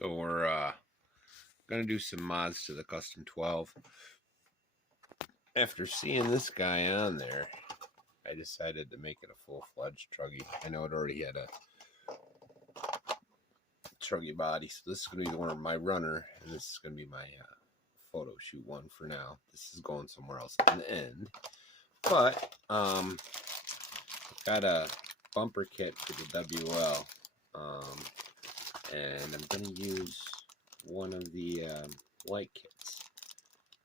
So we're gonna do some mods to the custom 12. After seeing this guy on there, I decided to make it a full-fledged truggy. I know it already had a truggy body, so this is gonna be one of my runner, and this is gonna be my photo shoot one for now. This is going somewhere else in the end. But got a bumper kit for the WL, and I'm gonna use one of the light kits.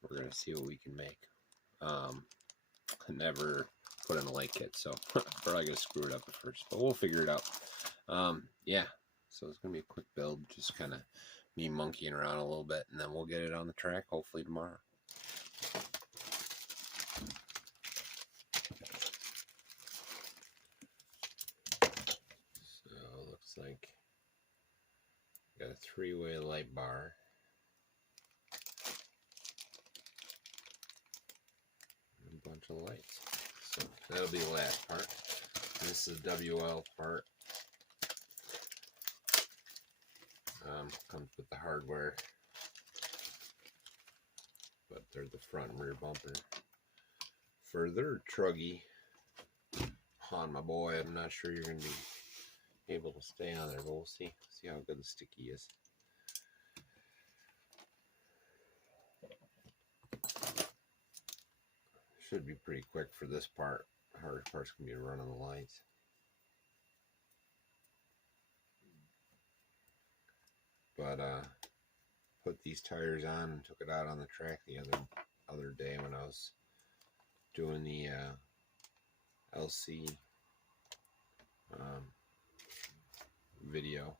We're gonna see what we can make. I never put in a light kit, so probably gonna screw it up at first, but we'll figure it out. Yeah, so it's gonna be a quick build, just kind of me monkeying around a little bit, and then we'll get it on the track hopefully tomorrow. So it looks like got a 3-way light bar. A bunch of lights. So that'll be the last part. This is the WL part. Comes with the hardware, but they're the front and rear bumper. For their truggy on my boy, I'm not sure you're going to be able to stay on there, but we'll see how good the sticky is. Should be pretty quick for this part. The hardest part's going to be running the lights. But put these tires on and took it out on the track the other day when I was doing the LC video,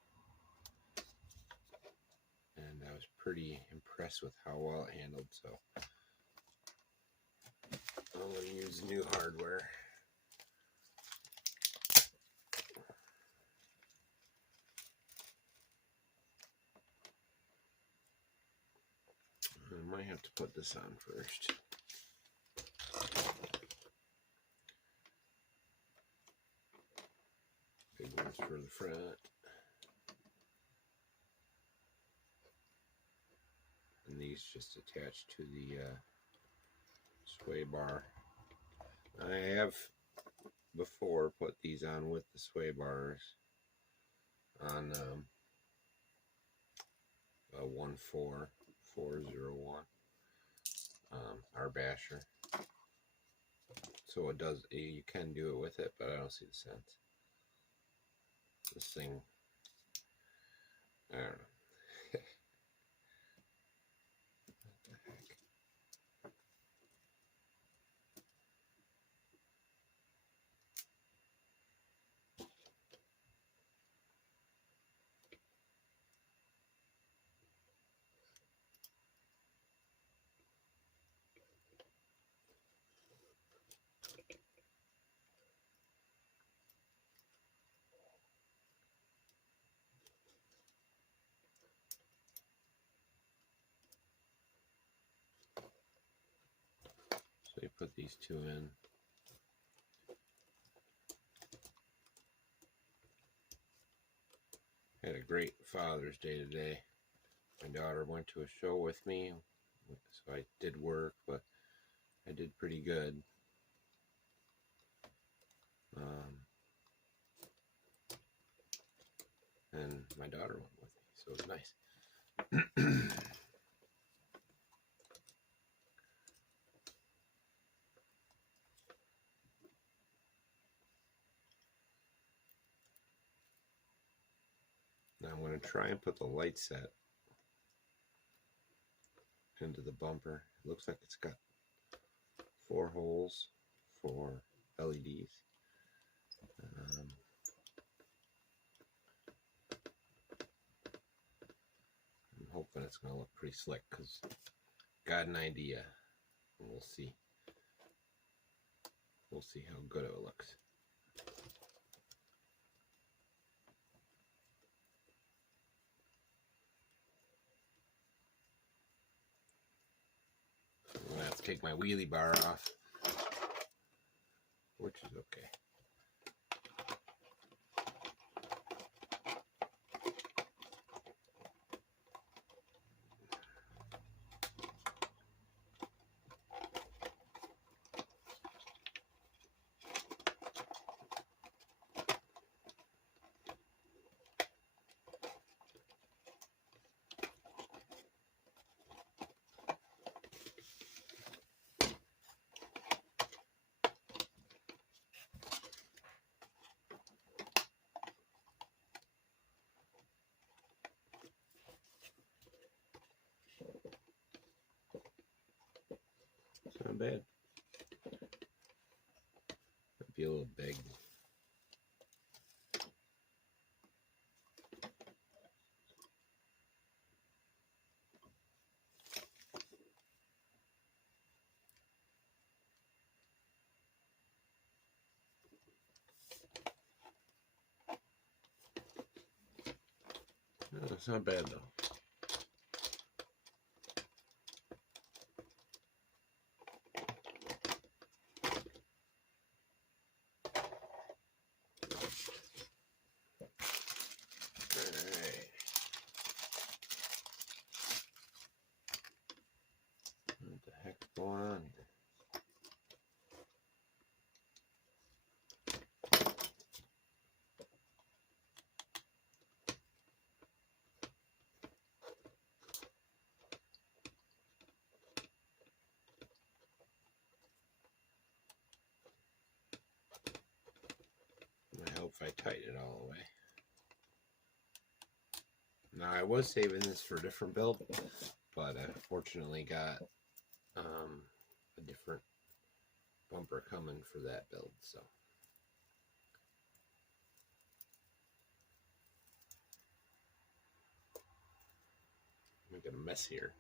and I was pretty impressed with how well it handled. So I'm going to use new hardware. I might have to put this on first. Big ones for the front. And these just attached to the sway bar. I have before put these on with the sway bars on a 14401 our basher. So it does, you can do it with it, but I don't see the sense. This thing, I don't know. So you put these two in. Had a great Father's Day today. My daughter went to a show with me, so I did work, but I did pretty good. And my daughter went with me, so it was nice. Now I'm going to try and put the light set into the bumper. It looks like it's got 4 holes for LEDs. I'm hoping it's going to look pretty slick because got an idea. We'll see. We'll see how good it looks. I'm going to have to take my wheelie bar off, which is okay. Not bad. Might be a little big. No, it's not bad though. Alright. What the heck's going on here? I hope I tighten it all the way. Now I was saving this for a different build, but I unfortunately got a different bumper coming for that build, so. Making a mess here.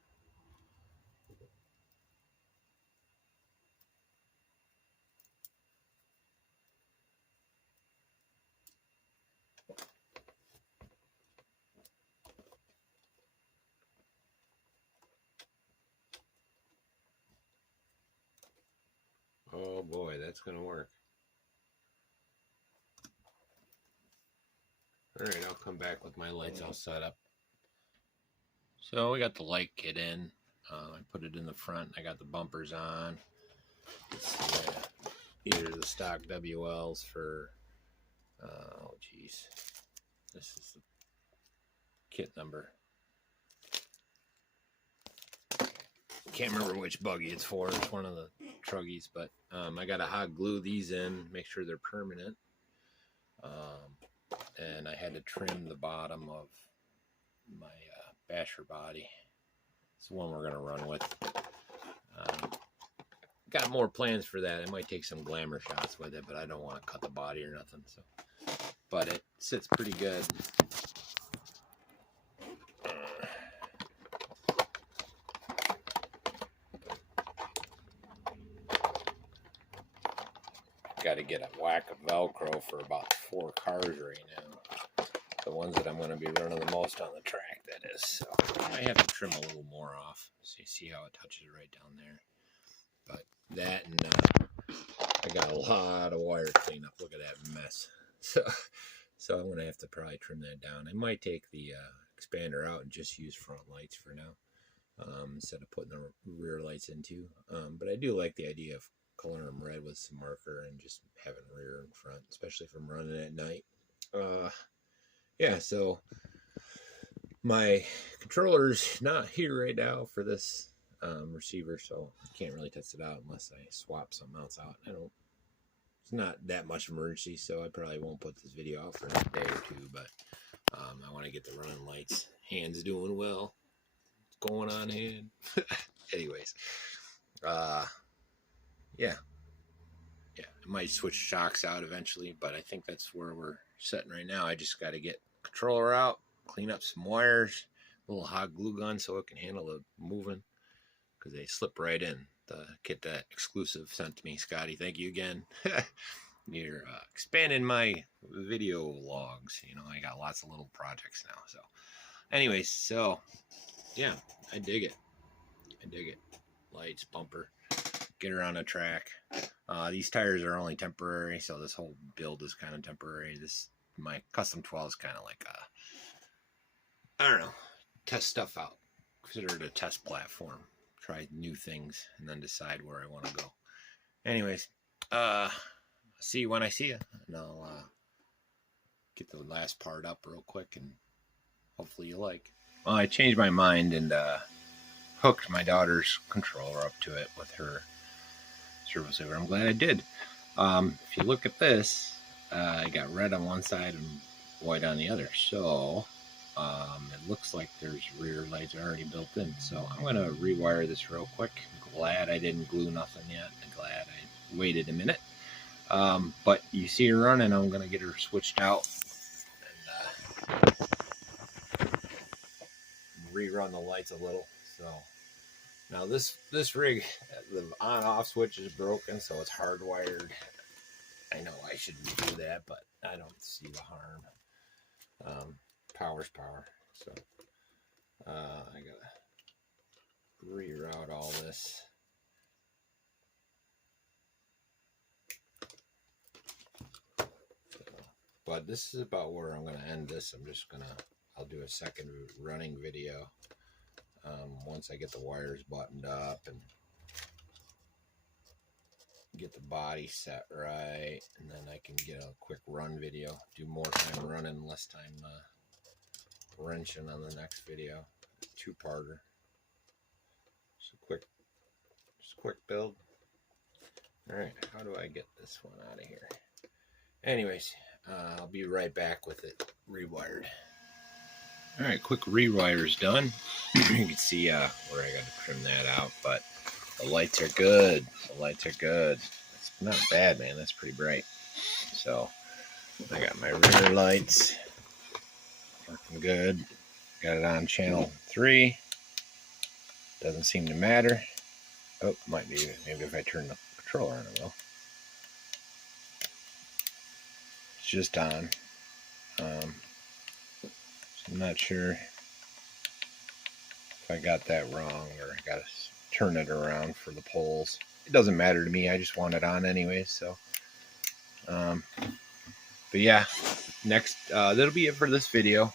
Oh boy, that's gonna work. Alright, I'll come back with my lights all set up. So we got the light kit in. I put it in the front. I got the bumpers on. These are the stock WLs for, oh geez, this is the kit number. Can't remember which buggy it's for. It's one of the truggies, but I got to hot glue these in, make sure they're permanent. And I had to trim the bottom of my basher body. It's the one we're gonna run with. Got more plans for that. I might take some glamour shots with it, but I don't want to cut the body or nothing. So, but it sits pretty good. Got to get a whack of Velcro for about 4 cars right now. The ones that I'm going to be running the most on the track, that is. So I might have to trim a little more off. So you see how it touches right down there. But that, and I got a lot of wire cleanup. Look at that mess. So I'm going to have to probably trim that down. I might take the expander out and just use front lights for now, instead of putting the rear lights in too. But I do like the idea of coloring them red with some marker and just having rear and front, especially if I'm running at night. Yeah, so my controller's not here right now for this receiver, so I can't really test it out unless I swap something else out. It's not that much emergency, so I probably won't put this video out for a day or two, but I want to get the running lights. Hand's doing well. What's going on, hand? Anyways, yeah, I might switch shocks out eventually, but I think that's where we're sitting right now. I just got to get the controller out, clean up some wires, a little hot glue gun so it can handle the moving, because they slip right in. The kit that exclusive sent to me, Scotty, thank you again. You're expanding my video logs. You know, I got lots of little projects now. So anyways, so yeah, I dig it. Lights, bumper, get her on a track. These tires are only temporary, so this whole build is kind of temporary. My custom 12 is kind of like I don't know, test stuff out. Consider it a test platform. Try new things and then decide where I want to go. Anyways, see you when I see you, and I'll get the last part up real quick, and hopefully you like. Well, I changed my mind and hooked my daughter's controller up to it with her servo saver. I'm glad I did. If you look at this, I got red on one side and white on the other. So It looks like there's rear lights already built in, so I'm going to rewire this real quick. Glad I didn't glue nothing yet. Glad I waited a minute. But you see her running, I'm going to get her switched out and rerun the lights a little. So now this rig, the on-off switch is broken, so it's hardwired. I know I shouldn't do that, but I don't see the harm. Power's power. So I gotta reroute all this. But this is about where I'm gonna end this. I'll do a second running video once I get the wires buttoned up and get the body set right, and then I can get a quick run video. Do more time running, less time wrenching on the next video. Two-parter. Just a quick build. All right, how do I get this one out of here? Anyways, I'll be right back with it rewired. All right, quick rewire is done. You can see where I got to trim that out, but the lights are good. The lights are good. It's not bad, man. That's pretty bright. So I got my rear lights working good. Got it on channel 3. Doesn't seem to matter. Oh, might be. Maybe if I turn the controller on, it will. It's just on. So I'm not sure if I got that wrong, or I got to turn it around for the poles. It doesn't matter to me. I just want it on anyway. So, but yeah, next that'll be it for this video.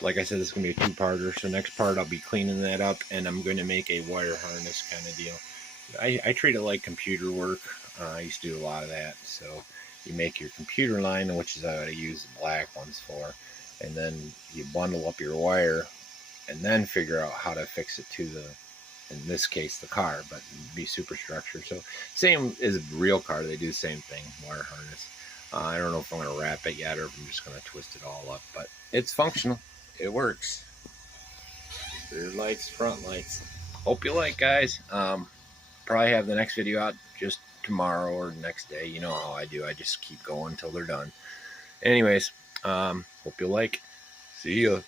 Like I said, this is gonna be a two-parter. So next part, I'll be cleaning that up, and I'm going to make a wire harness kind of deal. I treat it like computer work. I used to do a lot of that. So you make your computer line, which is what I use the black ones for, and then you bundle up your wire, and then figure out how to fix it to the, in this case, the car, but be superstructure. So same as a real car, they do the same thing, wire harness. I don't know if I'm going to wrap it yet, or if I'm just going to twist it all up, but it's functional. It works. Rear lights, front lights. Hope you like, guys. Probably have the next video out just tomorrow or the next day. You know how I do. I just keep going until they're done. Anyways, hope you like. See ya.